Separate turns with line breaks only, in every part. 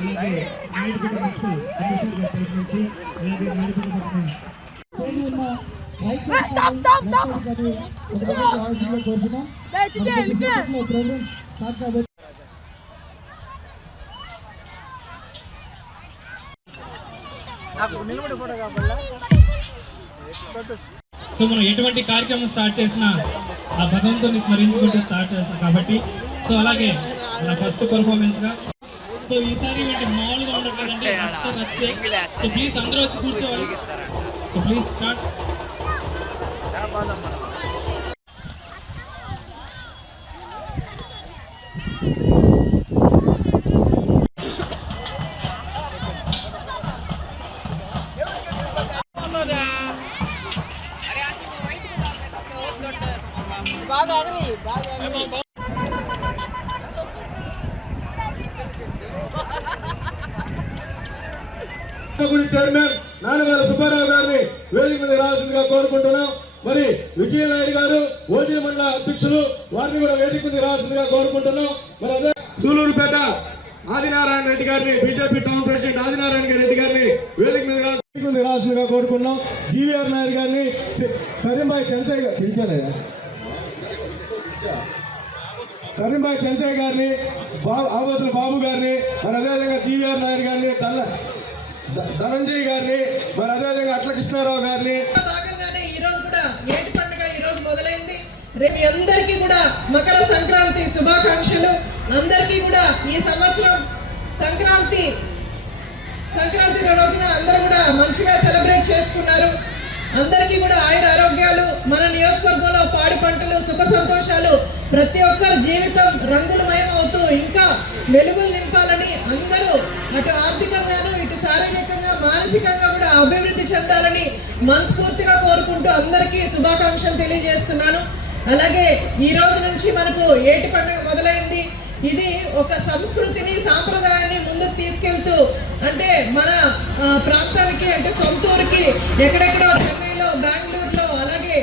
అలాగే నాయుడుపేట నుంచి కమిషనర్ గారి తరఫు నుంచి అలాగే నాయుడుపేట తరఫున పైన ఉన్న రైతు లెక్కలు గారి ఒక దగ్గర రావాల్సిందిగా కోరుతున్నాం. మనకి ఈ ప్రోగ్రాం స్టార్ట్ కాబోతుంది. సో మనం ఎటువంటి కార్యక్రమం స్టార్ట్ చేసినా ఆ భగవంతుని స్మరించుకుంటూ స్టార్ట్ చేస్తాం కాబట్టి సో అలాగే నా ఫస్ట్ పర్ఫార్మెన్స్గా సో ఈసారి వీటి మామూలుగా ఉండట్లేదంటే సో ప్లీజ్ అందరూ వచ్చి కూర్చోవాలి. So please start.
గుడి చైర్మన్ నాన్నగారు సుబ్బారావు గారిని వేదిక మీద రావాల్సిందిగా కోరుకుంటున్నాం. మరి విజయనాయుడు గారు ఓజీ మండల అధ్యక్షులు వారిని కూడా వేదిక మీద రావాల్సిందిగా కోరుకుంటున్నాం. మరి అదే సూలూరుపేట ఆదినారాయణ రెడ్డి గారిని BJP town president Adinarayana Reddy గారిని వేదిక మీద వేదిక మీద రావాల్సిందిగా కోరుకుంటున్నాం. జీవీఆర్ నాయుడు గారిని కరీంబాయి చెంచయ్య గారు పిలిచానయ్యా కరీంబాయి చెంచయ్య గారిని బాబు ఆబోతుల బాబు గారిని మరి అదేవిధంగా జీవీఆర్ నాయుడు గారిని తల్ల ధనంజయ్ గారిని మరి అదేవిధంగా అట్ల కృష్ణారావు గారిని.
భాగంగానే ఈ రోజు కూడా ఏటి పండుగ ఈ రోజు మొదలైంది. రేపు అందరికీ కూడా మకర సంక్రాంతి శుభాకాంక్షలు. అందరికీ కూడా ఈ సంవత్సరం సంక్రాంతి సంక్రాంతి రోజున అందరూ కూడా మంచిగా సెలబ్రేట్ చేసుకున్నారు. అందరికీ కూడా ఆయుర ఆరోగ్యాలు మన నియోజకవర్గంలో పాడి పంటలు సుఖ సంతోషాలు ప్రతి ఒక్కరి జీవితం రంగులమయం అవుతూ ఇంకా వెలుగులు నింపాలని అందరూ మానసికంగా కూడా అభివృద్ధి చెందాలని మనస్ఫూర్తిగా కోరుకుంటూ అందరికీ శుభాకాంక్షలు తెలియజేస్తున్నాను. అలాగే ఈ రోజు నుంచి మనకు ఏటి పండుగ మొదలైంది. ఇది ఒక సంస్కృతిని సాంప్రదాయాన్ని ముందుకు తీసుకెళ్తూ అంటే మన ప్రాంతానికి అంటే సొంత ఊరికి ఎక్కడెక్కడో చెన్నైలో బెంగళూరులో అలాగే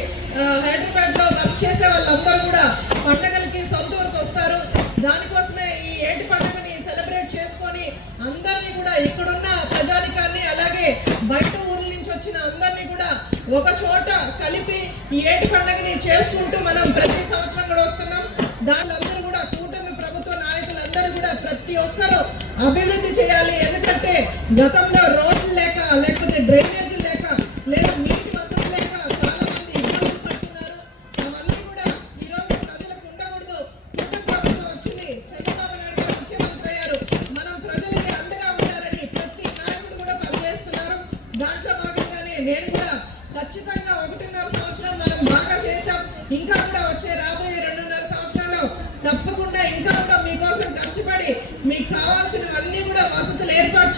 హైదరాబాద్లో వర్క్ చేసే వాళ్ళందరూ కూడా పండగలకి సొంత ఊరికి వస్తారు. దానికోసమే ఈ ఏటి పండుగని సెలబ్రేట్ చేసుకొని అందరినీ కూడా ఇక్కడున్న బయట ఊర్ల నుంచి వచ్చిన అందరినీ కూడా ఒక చోట కలిపి ఈ ఏటి పండుగని చేసుకుంటూ మనం ప్రతి సంవత్సరం కూడా వస్తున్నాం. దాంట్లో అందరూ కూడా కూటమి ప్రభుత్వ నాయకులందరూ కూడా ప్రతి ఒక్కరూ అభివృద్ధి చేయాలి. ఎందుకంటే గతంలో రోడ్లు లేక లేకపోతే డ్రైనేజ్ లేక లేదా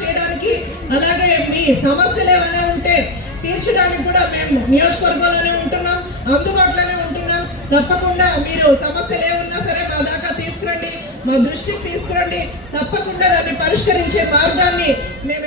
చేయడానికి అలాగే మీ సమస్యలు ఏమైనా ఉంటే తీర్చడానికి కూడా మేము నియోజకవర్గంలోనే ఉంటున్నాం అందుబాటులోనే ఉంటున్నాం. తప్పకుండా మీరు సమస్యలు ఏమున్నా సరే మా దాకా తీసుకురండి మా దృష్టికి తీసుకురండి. తప్పకుండా దాన్ని పరిష్కరించే మార్గాన్ని మేము